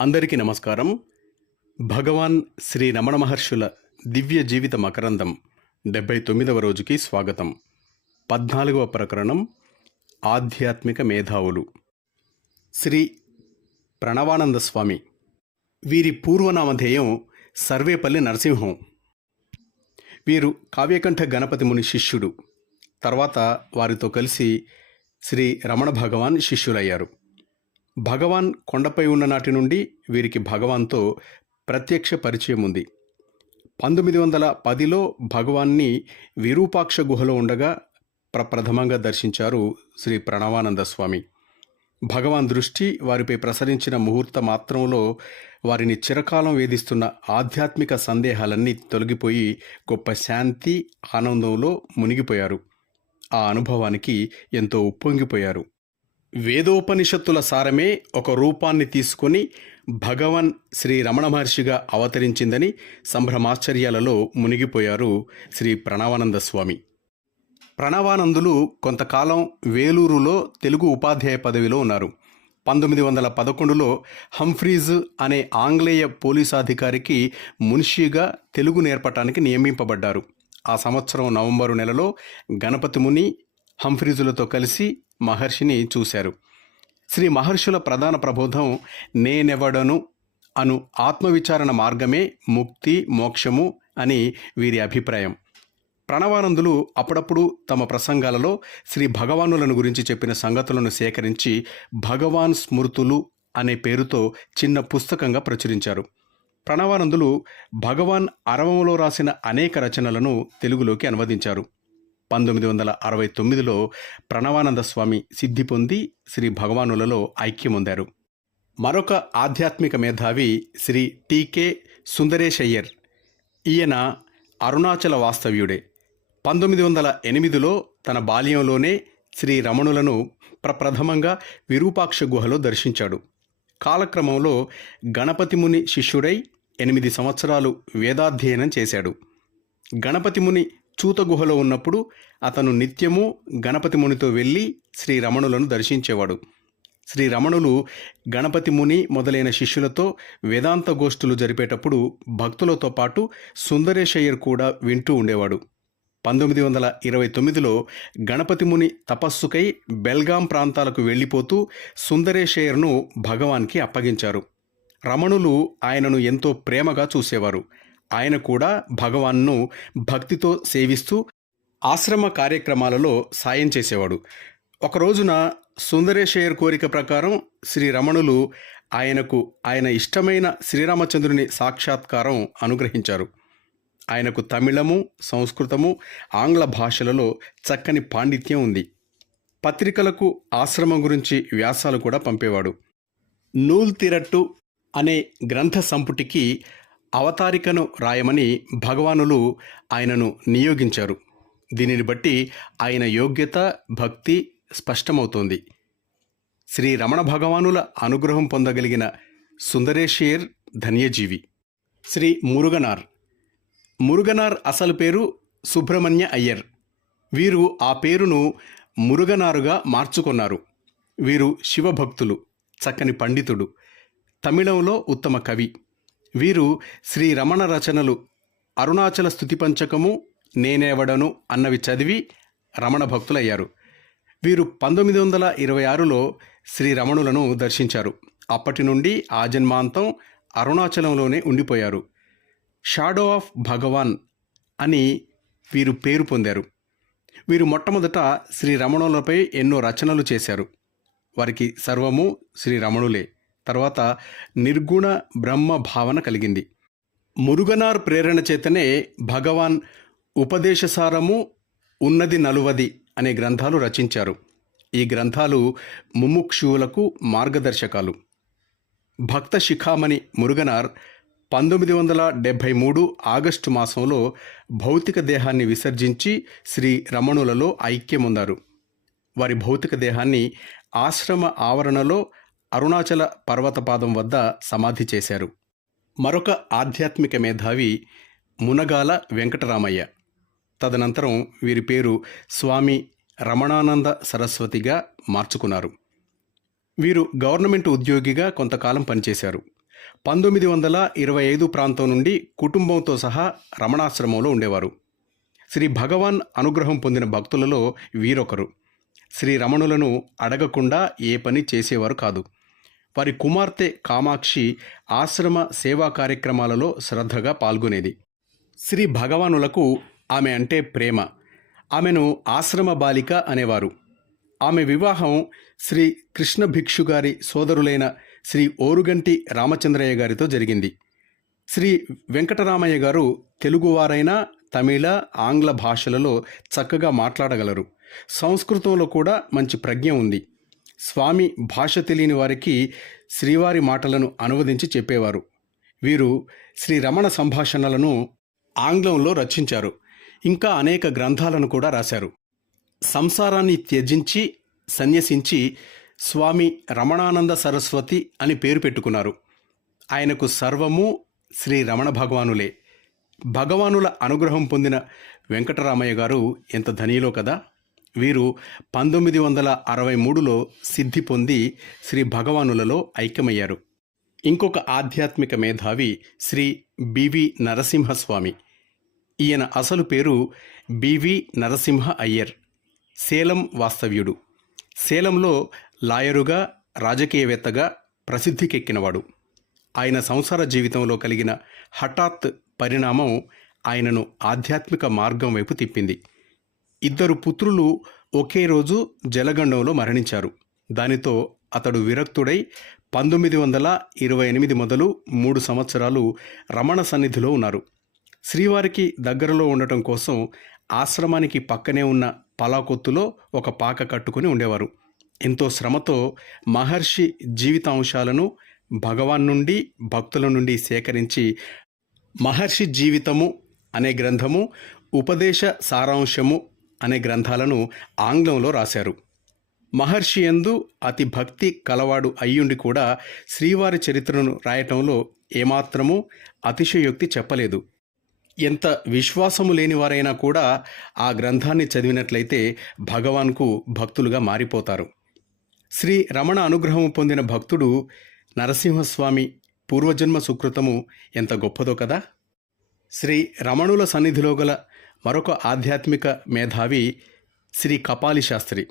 అందరికీ నమస్కారం. భగవాన్ శ్రీ రమణ మహర్షుల దివ్య జీవిత మకరందం డెబ్బై తొమ్మిదవ రోజుకి స్వాగతం. పద్నాలుగవ ప్రకరణం ఆధ్యాత్మిక మేధావులు. శ్రీ ప్రణవానంద స్వామి. వీరి పూర్వనామధేయం సర్వేపల్లి నరసింహం. వీరు కావ్యకంఠ గణపతి ముని శిష్యుడు. తర్వాత వారితో కలిసి శ్రీ రమణ భగవాన్ శిష్యులయ్యారు. భగవాన్ కొండపై ఉన్న నాటి నుండి వీరికి భగవాన్తో ప్రత్యక్ష పరిచయం ఉంది. పంతొమ్మిది వందల పదిలో భగవాన్ని విరూపాక్ష గుహలో ఉండగా ప్రప్రథమంగా దర్శించారు శ్రీ ప్రణవానంద స్వామి. భగవాన్ దృష్టి వారిపై ప్రసరించిన ముహూర్త మాత్రంలో వారిని చిరకాలం వేధిస్తున్న ఆధ్యాత్మిక సందేహాలన్నీ తొలగిపోయి గొప్ప శాంతి ఆనందంలో మునిగిపోయారు. ఆ అనుభవానికి ఎంతో ఉప్పొంగిపోయారు. వేదోపనిషత్తుల సారమే ఒక రూపాన్ని తీసుకొని భగవన్ శ్రీ రమణ మహర్షిగా అవతరించిందని సంభ్రమాశ్చర్యాలలో మునిగిపోయారు శ్రీ ప్రణవానంద స్వామి. ప్రణవానందులు కొంతకాలం వేలూరులో తెలుగు ఉపాధ్యాయ పదవిలో ఉన్నారు. పంతొమ్మిది వందల పదకొండులో హంఫ్రీజ్ అనే ఆంగ్లేయ పోలీసాధికారికి మున్షిగా తెలుగు నేర్పటానికి నియమింపబడ్డారు. ఆ సంవత్సరం నవంబరు నెలలో గణపతి ముని హంఫ్రీజులతో కలిసి మహర్షిని చూశారు. శ్రీ మహర్షుల ప్రధాన ప్రబోధం నేనెవడను అను ఆత్మవిచారణ మార్గమే ముక్తి మోక్షము అని వీరి అభిప్రాయం. ప్రణవానందులు అప్పుడప్పుడు తమ ప్రసంగాలలో శ్రీ భగవానులను గురించి చెప్పిన సంగతులను సేకరించి భగవాన్ స్మృతులు అనే పేరుతో చిన్న పుస్తకంగా ప్రచురించారు. ప్రణవానందులు భగవాన్ అరవంలో రాసిన అనేక రచనలను తెలుగులోకి అనువదించారు. పంతొమ్మిది వందల అరవై తొమ్మిదిలో ప్రణవానంద స్వామి సిద్ధి పొంది శ్రీ భగవానులలో ఐక్యమొందారు. మరొక ఆధ్యాత్మిక మేధావి శ్రీ టీకే సుందరేశయ్యర్. ఈయన అరుణాచల వాస్తవ్యుడే. పంతొమ్మిది వందల ఎనిమిదిలో తన బాల్యంలోనే శ్రీ రమణులను ప్రప్రథమంగా విరూపాక్ష గుహలో దర్శించాడు. కాలక్రమంలో గణపతి ముని శిష్యుడై ఎనిమిది సంవత్సరాలు వేదాధ్యయనం చేశాడు. గణపతి ముని చూత గుహలో ఉన్నప్పుడు అతను నిత్యము గణపతి మునితో వెళ్ళి శ్రీ రమణులను దర్శించేవాడు. శ్రీ రమణులు గణపతి ముని మొదలైన శిష్యులతో వేదాంత గోష్ఠులు జరిపేటప్పుడు భక్తులతో పాటు సుందరేశయ్యర్ కూడా వింటూ ఉండేవాడు. పంతొమ్మిది వందల ఇరవై తొమ్మిదిలో గణపతి ముని తపస్సుకై బెల్గాం ప్రాంతాలకు వెళ్ళిపోతూ సుందరేశయ్యర్ను భగవాన్కి అప్పగించారు. రమణులు ఆయనను ఎంతో ప్రేమగా చూసేవారు. ఆయన కూడా భగవాన్ను భక్తితో సేవిస్తూ ఆశ్రమ కార్యక్రమాలలో సాయం చేసేవాడు. ఒక రోజున సుందరేశయ్యర్ కోరిక ప్రకారం శ్రీ రమణులు ఆయనకు ఆయన ఇష్టమైన శ్రీరామచంద్రుని సాక్షాత్కారం అనుగ్రహించారు. ఆయనకు తమిళము సంస్కృతము ఆంగ్ల భాషలలో చక్కని పాండిత్యం ఉంది. పత్రికలకు ఆశ్రమం గురించి వ్యాసాలు కూడా పంపేవాడు. నూల్ తిరట్టు అనే గ్రంథ సంపుటికి అవతారికను రాయమని భగవానులు ఆయనను నియోగించారు. దీనిని బట్టి ఆయన యోగ్యత భక్తి స్పష్టమవుతోంది. శ్రీ రమణ భగవానుల అనుగ్రహం పొందగలిగిన సుందరేషేర్ ధన్యజీవి. శ్రీ మురుగనార్. మురుగనార్ అసలు పేరు సుబ్రహ్మణ్య అయ్యర్. వీరు ఆ పేరును మురుగనారుగా మార్చుకున్నారు. వీరు శివభక్తులు చక్కని పండితుడు తమిళంలో ఉత్తమ కవి. వీరు శ్రీ రమణ రచనలు అరుణాచల స్థుతి పంచకము నేనేవడను అన్నవి చదివి రమణ భక్తులయ్యారు. వీరు పంతొమ్మిది వందల ఇరవై ఆరులో శ్రీ రమణులను దర్శించారు. అప్పటి నుండి ఆ జన్మాంతం అరుణాచలంలోనే ఉండిపోయారు. షాడో ఆఫ్ భగవాన్ అని వీరు పేరు పొందారు. వీరు మొట్టమొదట శ్రీ రమణులపై ఎన్నో రచనలు చేశారు. వారికి సర్వము శ్రీ రమణులే. తర్వాత నిర్గుణ బ్రహ్మ భావన కలిగింది. మురుగనార్ ప్రేరణ చేతనే భగవాన్ ఉపదేశసారము ఉన్నది నలువది అనే గ్రంథాలు రచించారు. ఈ గ్రంథాలు ముముక్షువులకు మార్గదర్శకాలు. భక్త శిఖామణి మురుగనార్ పంతొమ్మిది వందల డెబ్భై మూడు ఆగస్టు మాసంలో భౌతిక దేహాన్ని విసర్జించి శ్రీ రమణులలో ఐక్యముందారు. వారి భౌతిక దేహాన్ని ఆశ్రమ ఆవరణలో అరుణాచల పర్వతపాదం వద్ద సమాధి చేశారు. మరొక ఆధ్యాత్మిక మేధావి మునగాల వెంకటరామయ్య. తదనంతరం వీరి పేరు స్వామి రమణానంద సరస్వతిగా మార్చుకున్నారు. వీరు గవర్నమెంట్ ఉద్యోగిగా కొంతకాలం పనిచేశారు. పంతొమ్మిది వందల ఇరవై ఐదు ప్రాంతం నుండి కుటుంబంతో సహా రమణాశ్రమంలో ఉండేవారు. శ్రీ భగవాన్ అనుగ్రహం పొందిన భక్తులలో వీరొకరు. శ్రీ రమణులను అడగకుండా ఏ పని చేసేవారు కాదు. వారి కుమార్తె కామాక్షి ఆశ్రమ సేవా కార్యక్రమాలలో శ్రద్ధగా పాల్గొనేది. శ్రీ భగవానులకు ఆమె అంటే ప్రేమ. ఆమెను ఆశ్రమ బాలిక అనేవారు. ఆమె వివాహం శ్రీ కృష్ణ భిక్షు గారి సోదరులైన శ్రీ ఓరుగంటి రామచంద్రయ్య గారితో జరిగింది. శ్రీ వెంకటరామయ్య గారు తెలుగువారైనా తమిళ ఆంగ్ల భాషలలో చక్కగా మాట్లాడగలరు. సంస్కృతంలో కూడా మంచి ప్రజ్ఞ ఉంది. స్వామి భాష తెలియని వారికి శ్రీవారి మాటలను అనువదించి చెప్పేవారు. వీరు శ్రీ రమణ సంభాషణలను ఆంగ్లంలో రచించారు. ఇంకా అనేక గ్రంథాలను కూడా రాశారు. సంసారాన్ని త్యజించి సన్యసించి స్వామి రమణానంద సరస్వతి అని పేరు పెట్టుకున్నారు. ఆయనకు సర్వము శ్రీ రమణ భగవానులే. భగవానుల అనుగ్రహం పొందిన వెంకటరామయ్య గారు ఎంత ధనిలో కదా! వీరు పంతొమ్మిది వందల అరవై మూడులో సిద్ధి పొంది శ్రీ భగవానులలో ఐక్యమయ్యారు. ఇంకొక ఆధ్యాత్మిక మేధావి శ్రీ బివి నరసింహస్వామి. ఈయన అసలు పేరు బివి నరసింహ అయ్యర్ సేలం వాస్తవ్యుడు. సేలంలో లాయరుగా రాజకీయవేత్తగా ప్రసిద్ధికెక్కినవాడు. ఆయన సంసార జీవితంలో కలిగిన హఠాత్ పరిణామం ఆయనను ఆధ్యాత్మిక మార్గం వైపు తిప్పింది. ఇద్దరు పుత్రులు ఒకే రోజు జలగండంలో మరణించారు. దానితో అతడు విరక్తుడై పంతొమ్మిది వందల ఇరవై ఎనిమిది మొదలు మూడు సంవత్సరాలు రమణ సన్నిధిలో ఉన్నారు. శ్రీవారికి దగ్గరలో ఉండటం కోసం ఆశ్రమానికి పక్కనే ఉన్న పలాకొత్తులో ఒక పాక కట్టుకుని ఉండేవారు. ఎంతో శ్రమతో మహర్షి జీవితాంశాలను భగవాన్ నుండి భక్తుల నుండి సేకరించి మహర్షి జీవితము అనే గ్రంథము ఉపదేశ సారాంశము అనే గ్రంథాలను ఆంగ్లంలో రాశారు. మహర్షి ఎందు అతి భక్తి కలవాడు అయ్యుండి కూడా శ్రీవారి చరిత్రను రాయటంలో ఏమాత్రమూ అతిశయోక్తి చెప్పలేదు. ఎంత విశ్వాసము లేనివారైనా కూడా ఆ గ్రంథాన్ని చదివినట్లయితే భగవాన్కు భక్తులుగా మారిపోతారు. శ్రీ రమణ అనుగ్రహం పొందిన భక్తుడు నరసింహస్వామి పూర్వజన్మ సుకృతము ఎంత గొప్పదో కదా! శ్రీ రమణుల సన్నిధిలో గల మరొక ఆధ్యాత్మిక మేధావి శ్రీ కపాలి శాస్త్రి.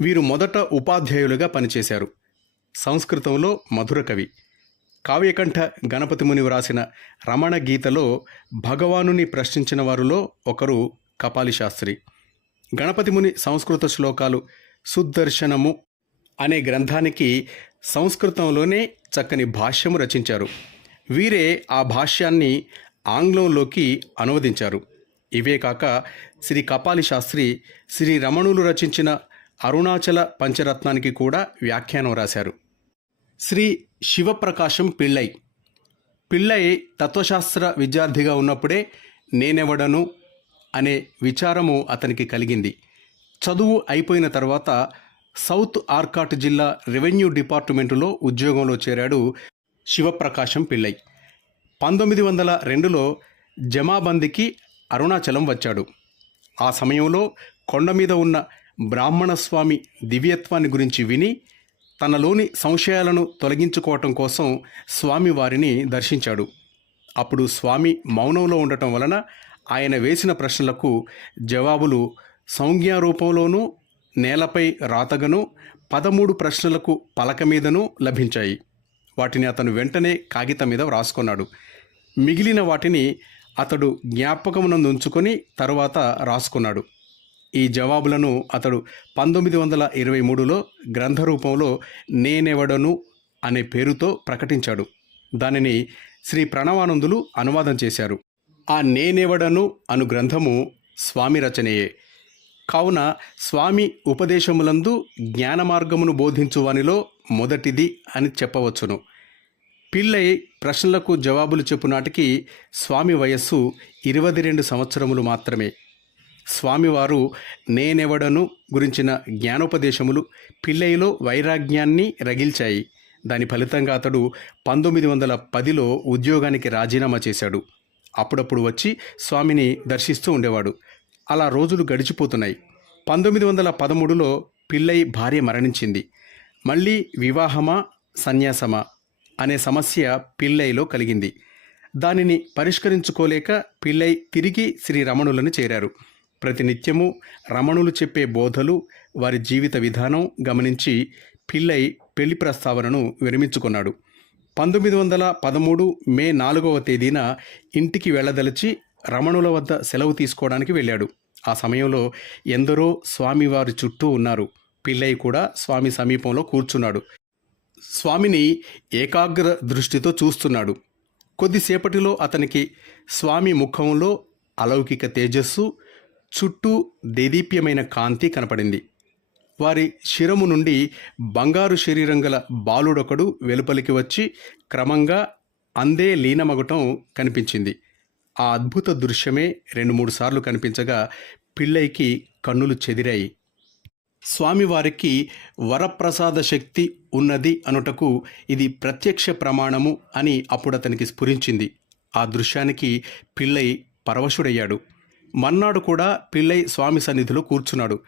వీరు మొదట ఉపాధ్యాయులుగా పనిచేశారు. సంస్కృతంలో మధుర కవి. కావ్యకంఠ గణపతి ముని వ్రాసిన రమణ గీతలో భగవానుని ప్రశ్నించిన వారిలో ఒకరు కపాలి శాస్త్రి. గణపతి ముని సంస్కృత శ్లోకాలు సుదర్శనము అనే గ్రంథానికి సంస్కృతంలోనే చక్కని భాష్యము రచించారు. వీరే ఆ భాష్యాన్ని ఆంగ్లంలోకి అనువదించారు. ఇవే కాక శ్రీ కపాలి శాస్త్రి శ్రీ రమణులు రచించిన అరుణాచల పంచరత్నానికి కూడా వ్యాఖ్యానం రాశారు. శ్రీ శివప్రకాశం పిళ్ళై. పిళ్ళై తత్వశాస్త్ర విద్యార్థిగా ఉన్నప్పుడే నేనెవడను అనే విచారము అతనికి కలిగింది. చదువు అయిపోయిన తర్వాత సౌత్ ఆర్కాట్ జిల్లా రెవెన్యూ డిపార్ట్మెంటులో ఉద్యోగంలో చేరాడు శివప్రకాశం పిళ్ళై. పంతొమ్మిది వందల రెండులో జమాబందీకి అరుణాచలం వచ్చాడు. ఆ సమయంలో కొండ మీద ఉన్న బ్రాహ్మణస్వామి దివ్యత్వాన్ని గురించి విని తనలోని సంశయాలను తొలగించుకోవటం కోసం స్వామి వారిని దర్శించాడు. అప్పుడు స్వామి మౌనంలో ఉండటం వలన ఆయన వేసిన ప్రశ్నలకు జవాబులు సంజ్ఞారూపంలోనూ నేలపై రాతగను పదమూడు ప్రశ్నలకు పలక మీదనూ లభించాయి. వాటిని అతను వెంటనే కాగితం మీద వ్రాసుకున్నాడు. మిగిలిన వాటిని అతడు జ్ఞాపకమునందు ఉంచుకొని తరువాత రాసుకున్నాడు. ఈ జవాబులను అతడు పంతొమ్మిది వందల ఇరవై మూడులో గ్రంథ రూపంలో నేనెవడను అనే పేరుతో ప్రకటించాడు. దానిని శ్రీ ప్రణవానందులు అనువాదం చేశారు. ఆ నేనెవడను అను గ్రంథము స్వామి రచనయే. కావున స్వామి ఉపదేశములందు జ్ఞాన మార్గమును బోధించు వానిలో మొదటిది అని చెప్పవచ్చును. పిల్లై ప్రశ్నలకు జవాబులు చెప్పు నాటికి స్వామి వయస్సు ఇరవై రెండు సంవత్సరములు మాత్రమే. స్వామివారు నేనెవడను గురించిన జ్ఞానోపదేశములు పిల్లయిలో వైరాగ్యాన్ని రగిల్చాయి. దాని ఫలితంగా అతడు పంతొమ్మిది వందల పదిలో ఉద్యోగానికి రాజీనామా చేశాడు. అప్పుడప్పుడు వచ్చి స్వామిని దర్శిస్తూ ఉండేవాడు. అలా రోజులు గడిచిపోతున్నాయి. పంతొమ్మిది వందల పదమూడులో పిల్లై భార్య మరణించింది. మళ్ళీ వివాహమా సన్యాసమా? అనే సమస్య పిల్లైలో కలిగింది. దానిని పరిష్కరించుకోలేక పిల్లై తిరిగి శ్రీ రమణులను చేరారు. ప్రతినిత్యము రమణులు చెప్పే బోధలు వారి జీవిత విధానం గమనించి పిల్లై పెళ్ళి ప్రస్తావనను విరమించుకున్నాడు. పంతొమ్మిది వందల పదమూడు మే నాలుగవ తేదీన ఇంటికి వెళ్ళదలిచి రమణుల వద్ద సెలవు తీసుకోవడానికి వెళ్ళాడు. ఆ సమయంలో ఎందరో స్వామివారి చుట్టూ ఉన్నారు. పిల్లయ్య కూడా స్వామి సమీపంలో కూర్చున్నాడు. స్వామిని ఏకాగ్ర దృష్టితో చూస్తున్నాడు. కొద్దిసేపటిలో అతనికి స్వామి ముఖంలో అలౌకిక తేజస్సు చుట్టూ దేదీప్యమైన కాంతి కనపడింది. వారి శిరము నుండి బంగారు శరీరం గల బాలుడొకడు వెలుపలికి వచ్చి క్రమంగా అందే లీనమగటం కనిపించింది. ఆ అద్భుత దృశ్యమే రెండు మూడు సార్లు కనిపించగా పిళ్ళైకి కన్నులు చెదిరాయి. స్వామివారికి వరప్రసాద శక్తి ఉన్నది అనుటకు ఇది ప్రత్యక్ష ప్రమాణము అని అప్పుడు అతనికి స్ఫురించింది. ఆ దృశ్యానికి పిల్లై పరవశుడయ్యాడు. మన్నాడు కూడా పిల్లై స్వామి సన్నిధిలో కూర్చున్నాడు.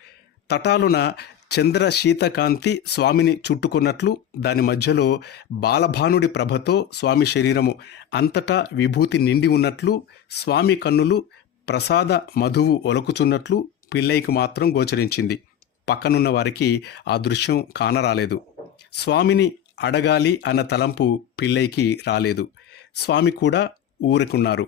తటాలున చంద్ర శీతకాంతి స్వామిని చుట్టుకున్నట్లు దాని మధ్యలో బాలభానుడి ప్రభతో స్వామి శరీరము అంతటా విభూతి నిండి ఉన్నట్లు స్వామి కన్నులు ప్రసాద మధువు ఒలకుచున్నట్లు పిల్లైకి మాత్రం గోచరించింది. పక్కనున్న వారికి ఆ దృశ్యం కానరాలేదు. స్వామిని అడగాలి అన్న తలంపు పిల్లైకి రాలేదు. స్వామి కూడా ఊరుకున్నారు.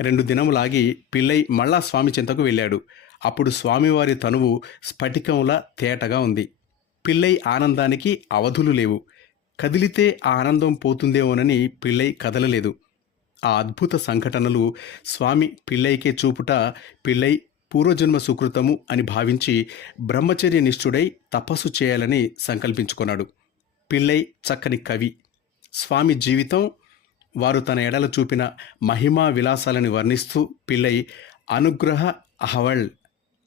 రెండు దినములాగి పిల్లై మళ్ళా స్వామి చింతకు వెళ్ళాడు. అప్పుడు స్వామివారి తనువు స్ఫటికంలా తేటగా ఉంది. పిల్లై ఆనందానికి అవధులు లేవు. కదిలితే ఆ ఆనందం పోతుందేమోనని పిల్లై కదలలేదు. ఆ అద్భుత సంఘటనలు స్వామి పిల్లైకే చూపుట పిల్లై పూర్వజన్మ సుకృతము అని భావించి బ్రహ్మచర్య నిష్ఠుడై తపస్సు చేయాలని సంకల్పించుకున్నాడు. పిల్లై చక్కని కవి. స్వామి జీవితం వారు తన ఎడల చూపిన మహిమా విలాసాలని వర్ణిస్తూ పిల్లై అనుగ్రహ అహవళ్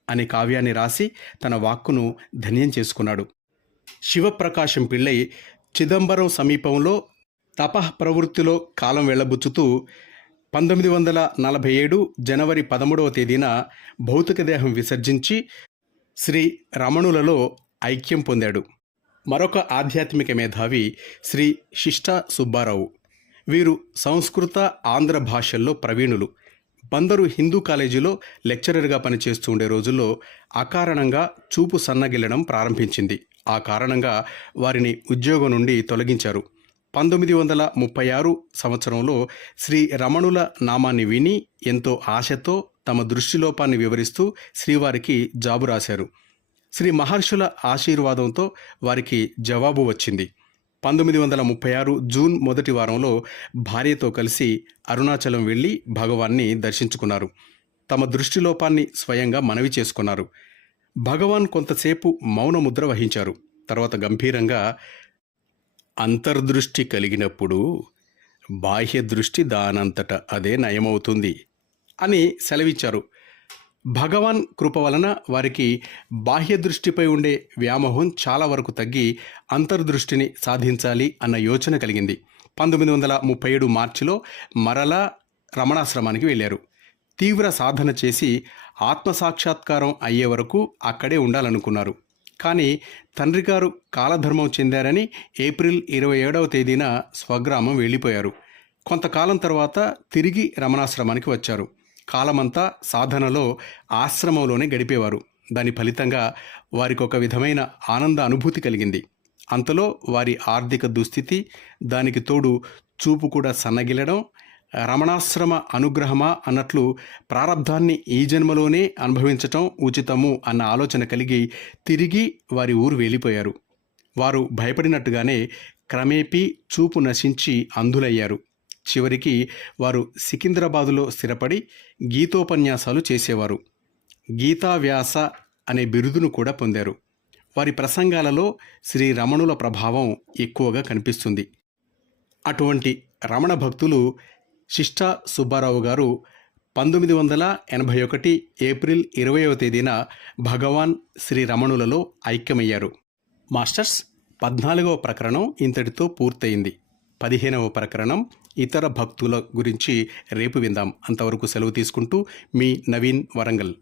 అనే కావ్యాన్ని రాసి తన వాక్కును ధన్యం చేసుకున్నాడు. శివప్రకాశం పిల్లై చిదంబరం సమీపంలో తపః ప్రవృత్తిలో కాలం వెళ్ళబుచ్చుతూ పంతొమ్మిది వందల నలభై ఏడు జనవరి పదమూడవ తేదీన భౌతిక దేహం విసర్జించి శ్రీ రమణులలో ఐక్యం పొందాడు. మరొక ఆధ్యాత్మిక మేధావి శ్రీ శిష్ట సుబ్బారావు. వీరు సంస్కృత ఆంధ్ర భాషల్లో ప్రవీణులు. బందరు హిందూ కాలేజీలో లెక్చరర్గా పనిచేస్తూ ఉండే రోజుల్లో అకారణంగా చూపు సన్నగిల్లడం ప్రారంభించింది. ఆ కారణంగా వారిని ఉద్యోగం నుండి తొలగించారు. పంతొమ్మిది వందల ముప్పై ఆరు సంవత్సరంలో శ్రీ రమణుల నామాన్ని విని ఎంతో ఆశతో తమ దృష్టిలోపాన్ని వివరిస్తూ శ్రీవారికి జాబు రాశారు. శ్రీ మహర్షుల ఆశీర్వాదంతో వారికి జవాబు వచ్చింది. పంతొమ్మిది వందల ముప్పై ఆరు జూన్ మొదటి వారంలో భార్యతో కలిసి అరుణాచలం వెళ్ళి భగవాన్ని దర్శించుకున్నారు. తమ దృష్టిలోపాన్ని స్వయంగా మనవి చేసుకున్నారు. భగవాన్ కొంతసేపు మౌనముద్ర వహించారు. తర్వాత గంభీరంగా అంతర్దృష్టి కలిగినప్పుడు బాహ్య దృష్టి దానంతట అదే నయమవుతుంది అని సెలవిచ్చారు. భగవాన్ కృప వలన వారికి బాహ్య దృష్టిపై ఉండే వ్యామోహం చాలా వరకు తగ్గి అంతర్దృష్టిని సాధించాలి అన్న యోచన కలిగింది. పంతొమ్మిది వందల ముప్పై ఏడు మార్చిలో మరలా రమణాశ్రమానికి వెళ్ళారు. తీవ్ర సాధన చేసి ఆత్మసాక్షాత్కారం అయ్యే వరకు అక్కడే ఉండాలనుకున్నారు. కానీ తండ్రి గారు కాలధర్మం చెందారని ఏప్రిల్ ఇరవై ఏడవ తేదీన స్వగ్రామం వెళ్ళిపోయారు. కొంతకాలం తర్వాత తిరిగి రమణాశ్రమానికి వచ్చారు. కాలమంతా సాధనలో ఆశ్రమంలోనే గడిపేవారు. దాని ఫలితంగా వారికి ఒక విధమైన ఆనంద అనుభూతి కలిగింది. అంతలో వారి ఆర్థిక దుస్థితి దానికి తోడు చూపు కూడా సన్నగిల్లడం రమణాశ్రమ అనుగ్రహమా అన్నట్లు ప్రారంధాన్ని ఈ జన్మలోనే అనుభవించటం ఉచితము అన్న ఆలోచన కలిగి తిరిగి వారి ఊరు వెళ్ళిపోయారు. వారు భయపడినట్టుగానే క్రమేపీ చూపు నశించి అంధులయ్యారు. చివరికి వారు సికింద్రాబాదులో స్థిరపడి గీతోపన్యాసాలు చేసేవారు. గీతావ్యాస అనే బిరుదును కూడా పొందారు. వారి ప్రసంగాలలో శ్రీ రమణుల ప్రభావం ఎక్కువగా కనిపిస్తుంది. అటువంటి రమణ భక్తులు శిష్టా సుబ్బారావు గారు పంతొమ్మిది వందల ఎనభై ఒకటి ఏప్రిల్ ఇరవయవ తేదీన భగవాన్ శ్రీ రమణులలో ఐక్యమయ్యారు. మాస్టర్స్ పద్నాలుగవ ప్రకరణం ఇంతటితో పూర్తయింది. పదిహేనవ ప్రకరణం ఇతర భక్తుల గురించి రేపు విందాం. అంతవరకు సెలవు తీసుకుంటూ మీ నవీన్ వరంగల్.